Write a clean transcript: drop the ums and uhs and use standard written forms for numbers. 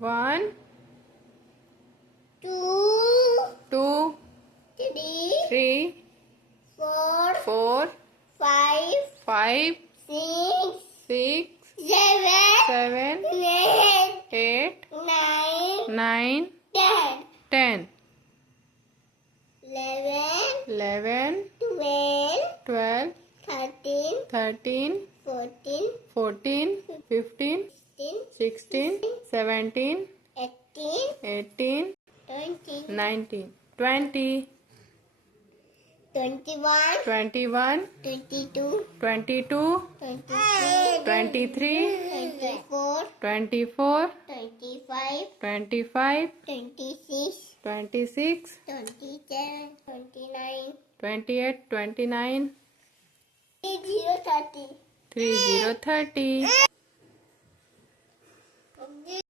1, 2, 2, 3, 3, 4, 4, 5, 5, 6, 6, 7, 7, 8, 8, 9, 9, 10, 10, 11, 11, 12, 12, 13, 13, 14, 14, 15, 16, 17, 18, 18, 20, 19, 20, 21, 21, 22, 22, 23, 23, 24, 24, 25, 25, 26, 26, 27, 29, 28, 29, 30, 30. 30, 30.